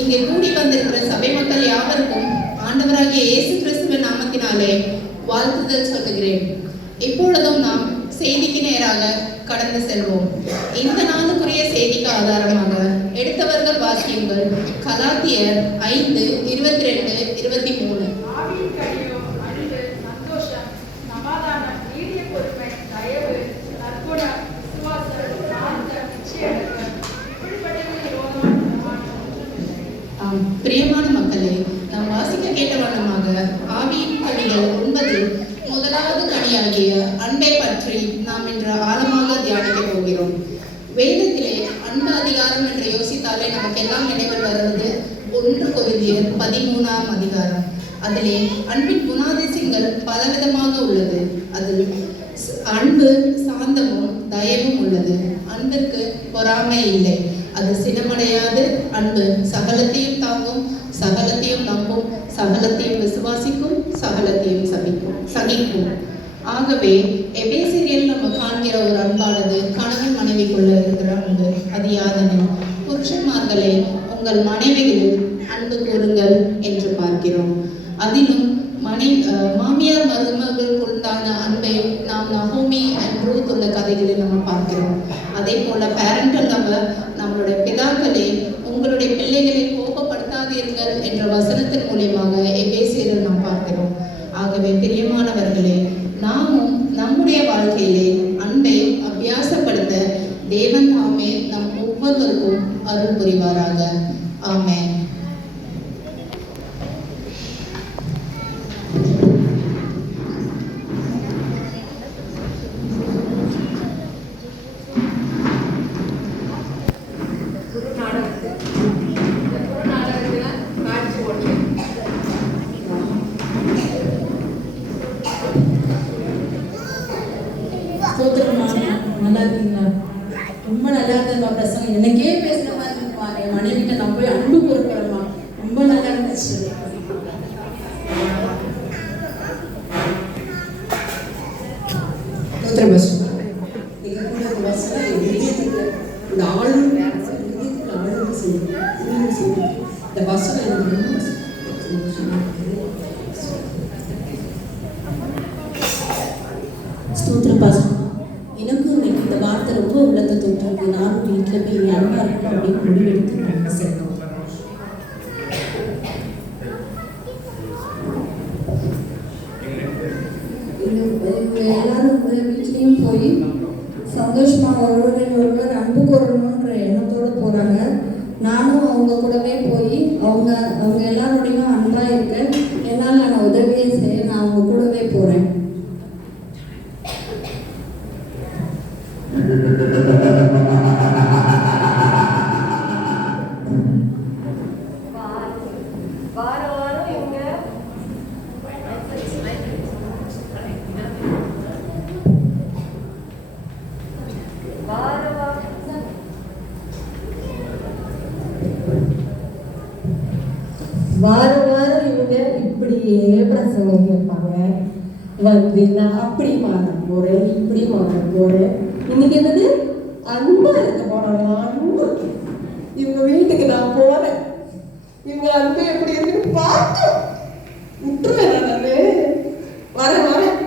இங்கே கூடி வந்திருக்கிற சபை மக்கள் யாவருக்கும் ஆண்டவராகிய இயேசு கிறிஸ்துவின் நாமத்தினாலே வாழ்த்துதல் சொல்லுகிறேன். இப்பொழுதும் நாம் செய்திக்கு நேராக கடந்து செல்வோம். இந்த நாளுக்குரிய செய்திக்கு ஆதாரமாக எடுத்தவர்கள் வாசியுங்கள். கலாத்தியர் 5:22-23. பிரியமான மக்களே, நாம் வாசிக்க கேட்ட வண்ணமாக ஆவியின் கனிகள் 9 முதலாவது கனியாகிய அன்பை பற்றி நாம் இன்று ஆழமாக தியானிக்க போகிறோம். வேதத்திலே அன்பு அதிகாரம் என்று யோசித்தாலே நமக்கு எல்லாம் நினைவில் வருவது 1 கொரிந்தியர் 13ஆம் அதிகாரம். அதிலே அன்பின் குணாதிசயங்கள் பலவிதமாக உள்ளது. அதில் அன்பு சாந்தமும் தயவும் உள்ளது. அன்பிற்கு பொறாமை இல்லை. அது சினமடையாது. அன்பு சகலத்தையும் தாங்கும், சகலத்தையும் நம்பும், சகலத்தையும் விசுவாசிக்கும், சகலத்தையும் சகிக்கும். ஆகவே எபேசியரில் நம்ம காண்கிற ஒரு அன்பானது கணவன் மனைவிக்குள்ள இருக்கிற அன்பு. அது யாதெனில், புருஷன்மார்களே உங்கள் மனைவிகளில் அன்பு கூறுங்கள் என்று பார்க்கிறோம். அதிலும் மாமியார் மருமகளுக்கு உண்டான அன்பை நாம் நகோமி என்று உள்ள கதைகளில் நம்ம பார்க்கிறோம். அதே போல பேரண்டல் லவர், நம்மளுடைய பிதாக்களே உங்களுடைய பிள்ளைகளை கோபப்படுத்தாதீர்கள் என்ற வசனத்தின் மூலமாக எபேசியரில் நாம் பார்க்கிறோம். ஆகவே பிரியமானவர்களே, நாமும் நம்முடைய வாழ்க்கையிலே அன்பை அபியாசப்படுத்த தேவன் தாமே நம் ஒவ்வொருவருக்கும் அருள் புரிவாராக. ஆமென். நல்லா இருக்கீங்களா? ரொம்ப நல்லா இருந்ததுமா பிரசங்கம். எனக்கே பேசுற மாதிரி இருக்குமா. என் மனைவிட்ட நான் போய் அன்பு பொறுக்கிறேம்மா. ரொம்ப நல்லா இருந்துச்சு. எனக்கும் இந்த வார்த்தை ரொம்ப உள்ளத்தை தொட்டிருக்கு. நானும் வீட்டில் போய் அன்பா இருக்கணும் அப்படின்னு முடிவெடுத்து நம்ம செய்யணும். எல்லாரும் வீட்லேயும் போய் சந்தோஷமாக ஒருவர் அன்பு கூறணுன்ற எண்ணத்தோடு போகிறாங்க. நானும் அவங்க கூடவே போய் அவங்க எல்லாரோடையும் அன்பாக இருக்க என்னால் நான் உதவியை செய்ய நான் அவங்க கூடவே போகிறேன். வாரம் இவங்க இப்படியே பிரசங்கம் கேட்பாங்க. வந்து நான் அப்படி மாற போறேன், இப்படி மாற போறேன். இன்னைக்கு என்னது அன்பா இருக்க போறாங்க. அன்பு இவங்க வீட்டுக்கு நான் போறேன். இவங்க அன்பு எப்படி இருக்குன்னு பார்த்து விட்டுருவேன். நானு வரேன்.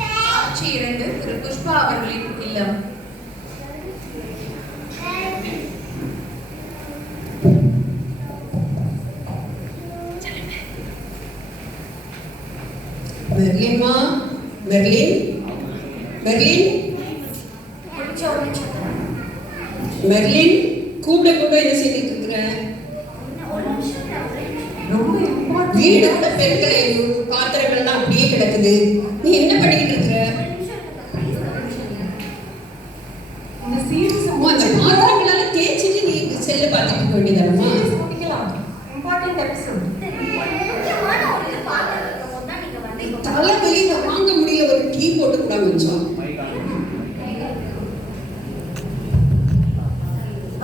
காட்சி 2 திரு புஷ்பா அவர்களின் இல்லம். மெர்லின் கூப்பிட என்ன செய்துட்டு இருக்கிற? வீடோட பெருக்கலை பாத்திரங்கள் எல்லாம் அப்படியே கிடக்குது. நீ என்ன பண்ணிக்கிட்டு இருக்கிற? அந்த பாத்திரங்களால தேய்ச்சிட்டு நீ செல்ல பார்த்துக்க வேண்டியதானமா? தலைவலி வாங்க முடியல. ஒரு டீ போட்டு கூட கொஞ்சம்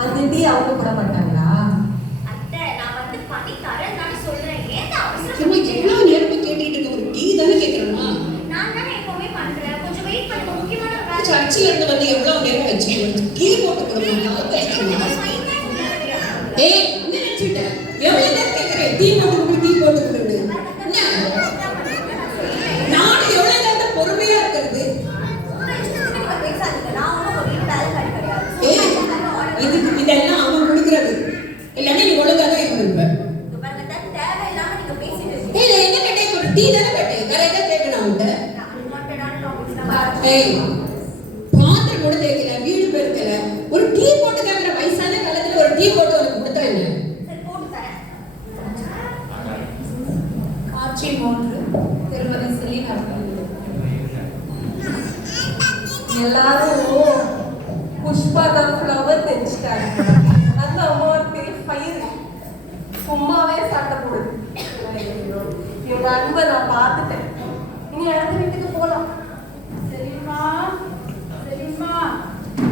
அந்த டீ அவங்க போட மாட்டாங்களா? எவ்வளவு நேரமா கேட்டுக்கிட்டு இருக்க? ஒரு டீ தானே கேட்கறமா? சர்ச்சில் இருந்து வந்து எவ்வளவு நேரம் வச்சு டீ போட்டு கொடுக்கணும். ஏய் என்ன நினைச்சிட்ட எவ்வளவு நேரம் கேக்குறேன் டீ போட்டு கொடு என்ன நான் எவ்வளவு நேரம் பொறுமையா இருக்கிறது ஏய் இதெல்லாம் அவன் கொடுக்கறது இல்லன்னா நீ ஒழுங்கா தான் இருந்திருப்ப ஏய் என்ன கேட்டேன் ஒரு டீ தானே கேட்டேன் வேற எதை கேட்கணும் உன்கிட்ட ஏய் பாத்திரம் கூட தேய்க்கல வீடு பெருக்கல ஒரு டீ போட்டு கேட்கிற வயசான காலத்துல ஒரு டீ போட்டு உனக்கு கொடுத்தா என்ன காட்சி 3 திருமதி செலீனா அவர்கள். எல்லாரும் புஷ்பா தான் ஃப்ளவர் தெரிஞ்சிட்டாங்க. அந்த அம்மா ஒரு பெரிய ஃபயர் சும்மாவே சண்டை போடுது. இவங்க அன்பை நான் பார்த்துட்டேன். இனி அடுத்த வீட்டுக்கு போலாம். சரிம்மா சரிம்மா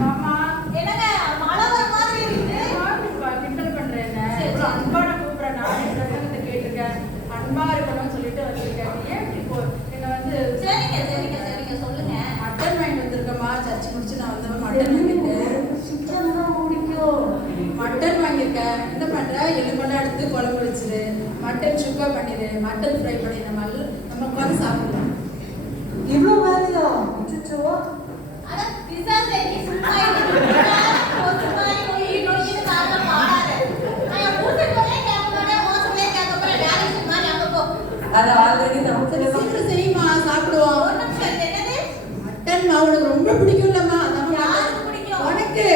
மாமா என்னங்க மழை வர மாதிரி இருக்கு. கிண்டல் பண்றேன் என்ன அன்பான கூப்பிடுறேன். நானே பிரசங்கத்தை கேட்டிருக்கேன். அன்பா இருக்கணும்னு சொல்லிட்டு வந்திருக்கேன். ஏன் இப்படி போ என்ன வந்து சரிங்க சரிங்க சரிங்க சொல்லுங்க. மட்டன் வாங்கி வந்திருக்கேம்மா. சர்ச்சு முடிச்சு நான் வந்தவன் மட்டன் வாங்கியிருக்கேன். சிக்கன் தான் பிடிக்கும். மட்டன் வாங்கியிருக்கேன். என்ன பண்ற எலும்பெல்லாம் எடுத்து குழம்பு வச்சிரு. மட்டன் சுக்கா பண்ணிடு. மட்டன் ஃப்ரை பண்ணி நம்ம உட்காந்து சாப்பிடலாம். இவ்வளோ வேலையா? அச்சச்சோ. அட பிஸா சரி சும்மா இருங்க. சும்மா நோயின்னு காரண பாடாத. நான் மூட்டை கொலை கேட்க மாட்டேன். மோசமே கேட்க போறேன். டைரக்ட் மாதிரி அங்க போ. அது ஆல்ரெடி நமக்கு சீக்கிரம் செய்யுமா சாப்பிடுவோம். ஒரு நிமிஷம் என்னது? மட்டன் அவனுக்கு ரொம்ப பிடிக்கும்லம்மா. யாருக்கு பிடிக்கும்? உனக்கு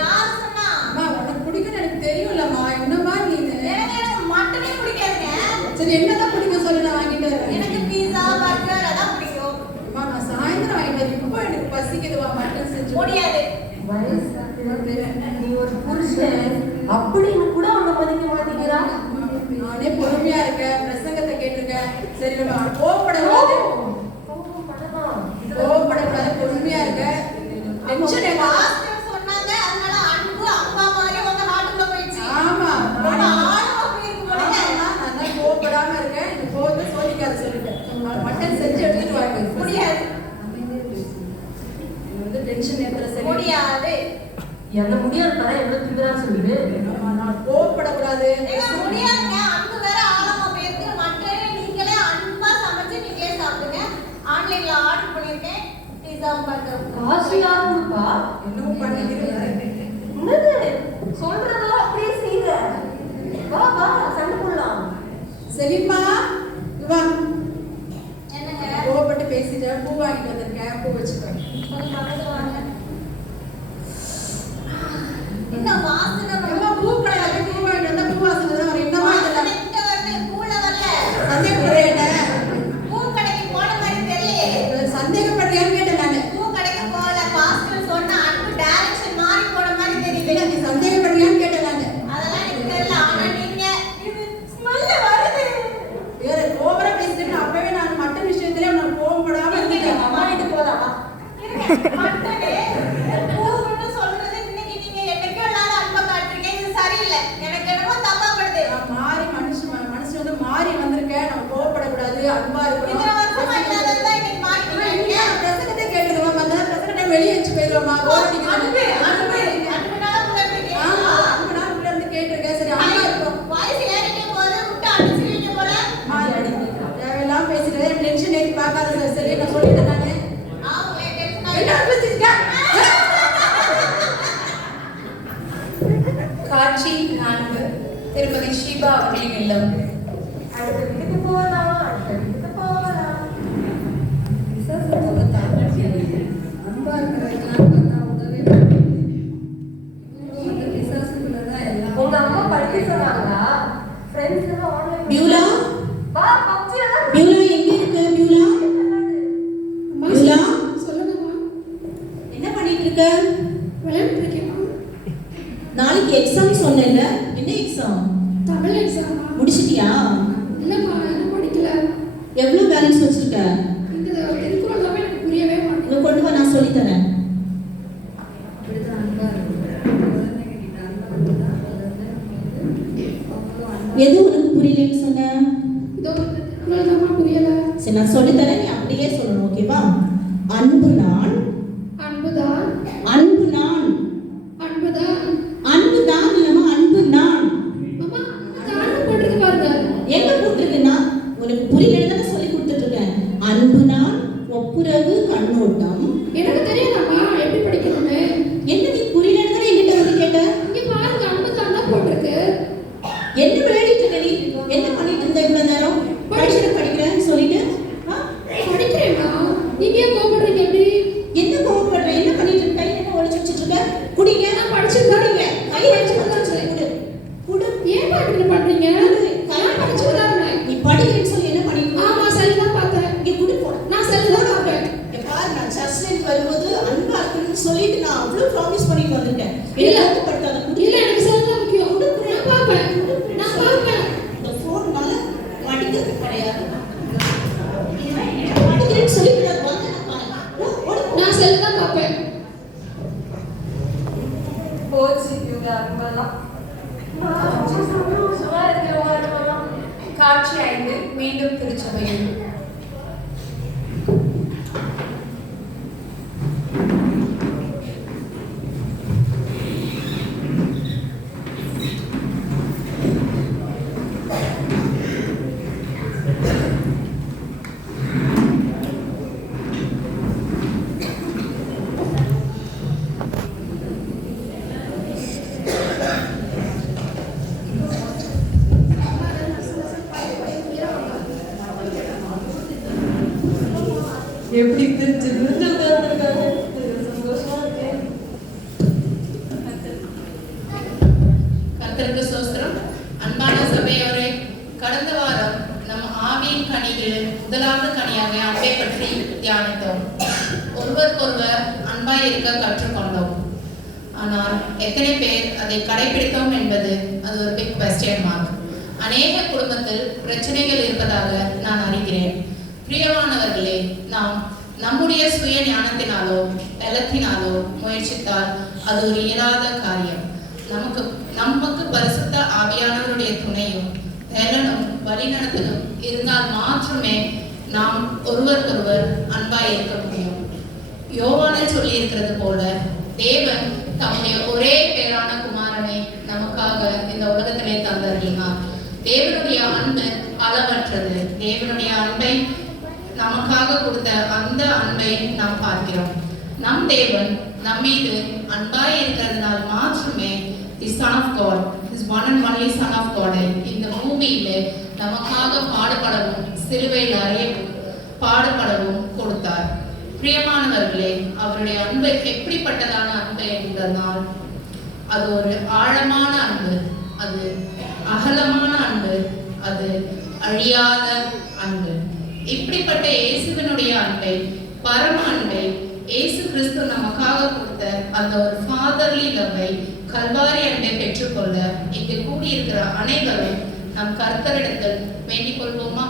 யார் சொன்னா? அம்மா உனக்கு பிடிக்கும்னு எனக்கு தெரியும்லம்மா. என்னம்மா நீ எனக்கு மட்டனே பிடிக்காதுங்க. சரி என்னதான் பிடிக்கும் சொல்லு நான் வாங்கிட்டு வரேன். எனக்கு பீஸா பர்கர் அதான் பிடிக்கும். அம்மா நான் சாயந்தரம் வாங்கிட்டு வரேன். இப்போ எனக்கு பசிக்குதுவா மட்டன் செஞ்சு முடியாது. நீ ஒரு புருஷன் அப்படின்னு கூட அவனை மதிக்க மாட்டேங்கிறா. நானே பொறுமையா இருக்கேன். பிரசங்கத்தை கேட்டிருக்கேன். சரி நம்ம கோவப்படக்கூடாது. கோவப்படக்கூடாது. பொறுமையா இருக்க. டென்ஷன் ஏமா? பாஸ்டர் சொன்னாங்க அதனால அன்பு அப்பா மாதிரி உங்க ஹார்ட்டுக்குள்ள போயிடுச்சு. ஆமா உங்க ஆழமா போயிருக்கு போல. நான் தான் கோவப்படாம இருக்கேன். இந்த கோவத்தை சோதிக்காத சொல்லிட்டேன். மட்டன் செஞ்சு எடுத்துட்டு வாங்க. முடியாது. வந்து டென்ஷன் ஏத்துற சரி முடியாது. என்ன முடியாது பாரு எவ்வளவு திமிரா சொல்லுது. நான் கோவப்படக்கூடாது. ஏங்க முடியாதுங்க. அன்பு வேற ஆழமா போயிருக்கு. மட்டனே நீங்களே அன்பா சமைச்சு நீங்களே சாப்பிடுங்க. ஆன்லைன்ல ஆர்டர் பண்ணிருக்கேன். Pizza burger. காசு யார் கொடுப்பா? என்னமோ பண்ணிக்கிறேன். என்னது சொல்றதெல்லாம் அப்படியே செய்யுற. வா வா சண்டை போடலாம். சரிம்மா வா. என்னங்க? கோவப்பட்டு பேசிட்டேன். பூ வாங்கிட்டு வந்திருக்கேன். பூ வச்சுக்கோ. கொஞ்சம் பக்கத்துல வாங்க. என்ன வாசனை அம்மா பூ கடையில பூ வாங்கிட்டு வந்தா பூ வாசனை தான் வரும். என்னமா இதெல்லாம் கிட்ட வருது. பூல வரல. சந்தேகப்படுறேன். பூ கடைக்கு போன மாதிரி தெரியலையே. சந்தேகப்படுறியான்னு கேட்டேன் நானு. பூ கடைக்கு போகல. பாஸ்டர் சொன்ன அன்பு டைரக்ஷன் மாறி போன மாதிரி தெரியுது. நீ சந்தேகப்படுறியான்னு கேட்டேன் நானு. அதெல்லாம் எனக்கு தெரியல. ஆனா நீங்க ஸ்மெல் வருது. வேற ஓவரா பேசிட்டு அப்பவே நான் மட்டன் விஷயத்துல நான் கோவப்படாம இருந்தேன். அம்மா வீட்டுக்கு போலாம். மட்டனே பூன்னு சொல்றது இன்னைக்கு நீங்க என்னைக்கோ இல்லாத அன்பை காட்டுறீங்க. இது சரியில்லை. எனக்கு என்னமோ தப்பா படுது. நான் மாறி மனுஷன் வந்து மாறி வந்திருக்கேன். நம்ம கோவப்படக்கூடாது. அன்பா இருக்கணும். இத்தனை வருஷமா இல்லாததுதான் இன்னைக்கு மாறிட்டீங்க. பிரசங்கத்தை கேட்டதுமா மத்த பிரசங்கத்தை வெளியே வச்சு போயிடுவோமா? அன்பு அன்புனால புலம்புறீங்க. ஆமா அன்பு நான் உள்ள இருந்து கேட்டிருக்கேன். சரி அன்பா இருக்கும். வயசு ஏறிட்டே போது விட்டு அடிச்சிருவீங்க போல. தேவையெல்லாம் பேசிட்டு டென்ஷன் ஏற்றி பார்க்காத சார். சரி நான் சொல்லிட்டேன் நானு. ஆமா டென்ஷன் என்ன பேசிருக்க? காட்சி 4 திருமதி ஷீபா அவர்களின் இல்லம். அடுத்த வீட்டுக்கு போகலாம். அடுத்த வீட்டுக்கு போகலாம். அன்பா இருக்கிறதுக்கெல்லாம் பார்த்தா உதவி உங்க அம்மா படிக்க சொன்னாங்களா? ஃப்ரெண்ட்ஸ் எல்லாம் ஆன்லைன் பியூலா வா பப்ஜி எல்லாம் பியூலா எங்க இருக்க பியூலா? பியூலா சொல்லுங்கம்மா. என்ன பண்ணிட்டு இருக்க? விளையாண்டு இருக்கேம்மா. நாளைக்கு எக்ஸாம் சொன்னேன்ல, என்ன எக்ஸாம்? தமிழ் எக்ஸாமா? முடிச்சிட்டியா? இல்லைம்மா, இன்னும் படிக்கல. எவ்வளவு பேலன்ஸ் வச்சிருக்க? இந்த திருக்குறள் எல்லாமே எனக்கு புரியவே மாட்டேங்குது. இங்க கொண்டு வா, நான் சொல்லி தரேன். எது உனக்கு புரியலன்னு சொன்ன? இதோ இந்த திருக்குறள் தாம்மா புரியல. சரி நான் சொல்லி தரேன், நீ அப்படியே சொல்லணும், ஓகேவா? அன்பு நான், அன்புதான் அன்பு நான், அன்புதான் அன்பு தான் இல்லமா அன்பு நான். அவ்வளவு ப்ராமிஸ் பண்ணிட்டு வந்திருக்கேன். இல்ல. படுத்தாத. இல்ல எனக்கு செல் தான் முக்கியம். நான் பார்ப்பேன். நான் பார்ப்பேன். இந்த போன்னால படிக்கிறது கிடையாது. படிக்கிறேன்னு சொல்லிக்கிறாரு. நான் செல் தான் பார்ப்பேன். போச்சு இவங்க அன்பெல்லாம். சும்மா இருக்கிறவங்க காட்சி 5 மீண்டும் திருச்சபையில். எப்படி திருச்சி விருந்து உட்கார்ந்துருக்காங்க. சந்தோஷமா இருக்கேன். கர்த்தருக்கு ஸ்தோத்திரம். அன்பான சபையோரே, கடந்த வாரம் நம் ஆவியின் கனிகளில் முதலாவது கனியாக அன்பை பற்றி தியானித்தோம். ஒருவருக்கொருவர் அன்பாய் இருக்க கற்றுக்கொண்டோம். ஆனால் எத்தனை பேர் அதை கடைபிடித்தோம் என்பது அது ஒரு பிக் கொஸ்டின் மார்க். அநேக குடும்பத்தில் பிரச்சனைகள் இருப்பதாக நான் அறிகிறேன். பிரியமானவர்களே, நாம் நம்முடைய சுய ஞானத்தினாலோ பலத்தினாலோ முயற்சித்தால் அது ஒரு இயலாத காரியம். நமக்கு பரிசுத்த ஆவியானவருடைய துணையும் பலனும் வழிநடத்தலும் இருந்தால் மாத்திரமே நாம் ஒருவருக்கொருவர் அன்பாய் இருக்க முடியும். யோவானில் சொல்லி இருக்கிறது போல தேவன் தம்முடைய ஒரே பேரான குமாரனை நமக்காக இந்த உலகத்திலே தந்தார். தேவனுடைய அன்பு அளவற்றது. தேவனுடைய அன்பை நமக்காக கொடுத்த அந்த அன்பை நாம் பார்க்கிறோம். நம் தேவன் நம் மீது அன்பாய் இருக்கிறதுனால் மாத்திரமே the son of God, his one and only son of காடை இந்த பூமியிலே நமக்காக பாடுபடவும் சிலுவையில் அறையவும் பாடுபடவும் கொடுத்தார். பிரியமானவர்களே, அவருடைய அன்பு எப்படிப்பட்டதான அன்பு என்றால் அது ஒரு ஆழமான அன்பு, அது அகலமான அன்பு, அது அழியாத அன்பு. இப்படிப்பட்ட இயேசுவினுடைய அன்பை, பரம அன்பை இயேசு கிறிஸ்து நமக்காக கொடுத்த அந்த ஒரு ஃபாதர்லி லவ்வை, கல்வாரி அன்பை பெற்றுக்கொள்ள இங்கு கூடியிருக்கிற அனைவரும் நம் கர்த்தரிடத்தில் வேண்டிக் கொள்வோமா?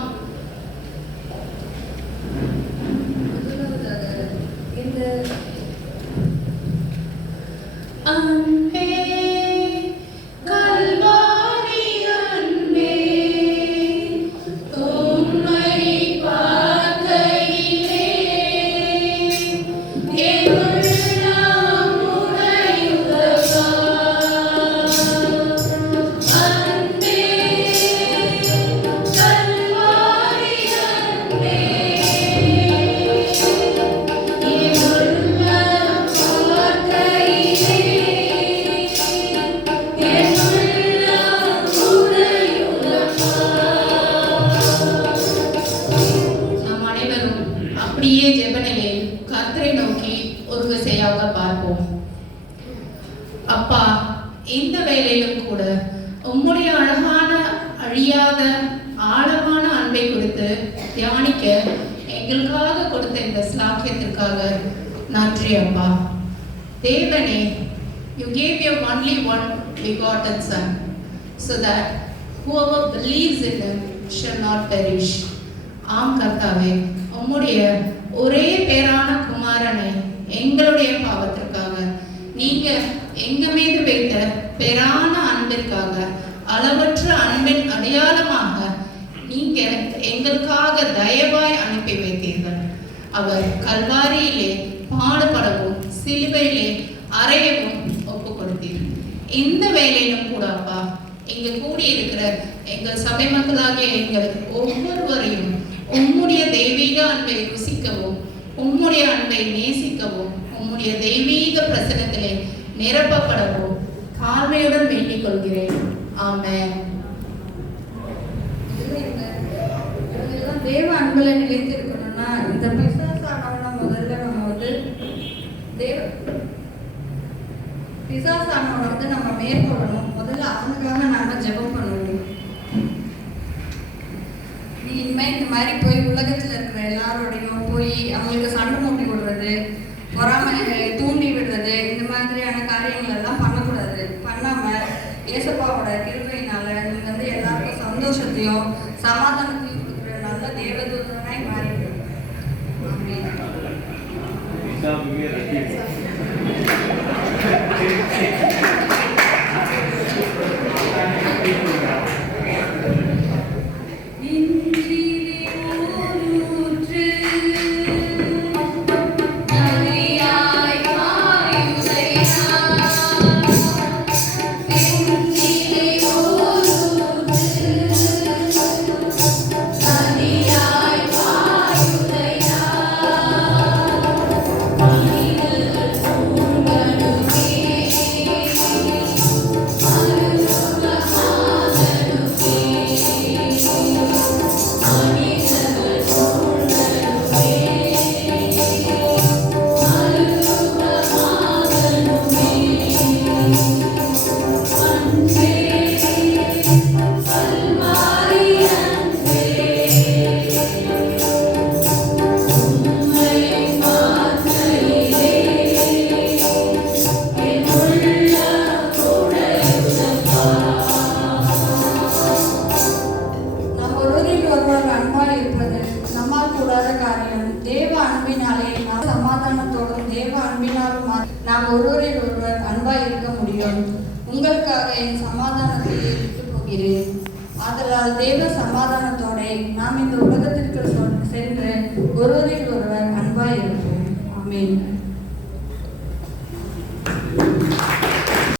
அன்பே கல்வாரி அன்பே உம்மை பார்க்கையிலே என் உள்ளம் உறையுதப்பா. அன்பே கல்வாரி அன்பே என் உள்ளம் பார்க்கையிலே என் உள்ளம் உறையுதப்பா. நாம் அனைவரும் அப்படியே ஜெபநிலையில் கர்த்தரை நோக்கி ஒரு விசையாக பார்ப்போம். அப்பா, இந்த வேளையிலும் கூட உம்முடைய அழகான அழியாத ஆழமான அன்பை குறித்து தியானிக்க எங்களுக்காக கொடுத்த இந்த ஸ்லாக்கியத்திற்காக நன்றி அப்பா. தேவனே, you gave your only one begotten son so that whoever believes in him shall not perish. ஆம் கர்த்தாவே, உம்முடைய ஒரே பேரான குமாரனை எங்களுடைய பாவத்திற்காக, நீங்க எங்க மீது வைத்த பேரான அன்பிற்காக, அளவற்ற அன்பின் அடையாளமாக நீங்க எங்களுக்காக தயவாய் அனுப்பி வைத்தீர்கள். அவர் கல்வாரியிலே பாடுபடவும் சிலுவையிலே அறையவும் ஒப்பு கொடுத்தீர். இந்த வேலையிலும் கூட அப்பா, இங்க கூடியிருக்கிற எங்கள் சபை மக்களாகிய எங்கள் ஒவ்வொருவரையும் உம்முடைய தெய்வீக அன்பை ருசிக்கவும், உம்முடைய அன்பை நேசிக்கவும், உம்முடைய தெய்வீக பிரசனத்திலே நிரப்பப்படவும் தாழ்மையுடன் வேண்டிக் கொள்கிறேன். ஆமென். இதெல்லாம் தேவ அன்புல நிலைத்திருக்கணும்னா இந்த பிசாசானவனை முதல்ல நம்ம பிசாசானவனை நம்ம மேற்கொள்ளணும். முதல்ல அவனுக்காக நாம ஜெபம் பண்ணணும். நீ இனிமே இந்த மாதிரி போய் உலகத்துல இருக்கிற எல்லாரோடையும் போய் அவங்களுக்கு சண்டை மூட்டி விடுறது, பொறாமை தூண்டி விடுறது, இந்த மாதிரியான காரியங்கள் எல்லாம் பண்ணக்கூடாது. பண்ணாம ஏசப்பாவோட கிருபையினால நீ வந்து எல்லாருக்கும் சந்தோஷத்தையும் சமாதானத்தையும் கொடுக்குற நல்ல தேவதூதனாய் மாறிடு. ஆமென். நாம் ஒருவரில் ஒருவர் அன்பாய் இருக்க முடியும். உங்களுக்காக என் சமாதானத்தை விட்டுப் போகிறேன். ஆதலால் தேவ சமாதானத்தோட நாம் இந்த உலகத்திற்கு சென்று ஒருவரில் ஒருவர் அன்பாய் இருப்போம். ஆமென்.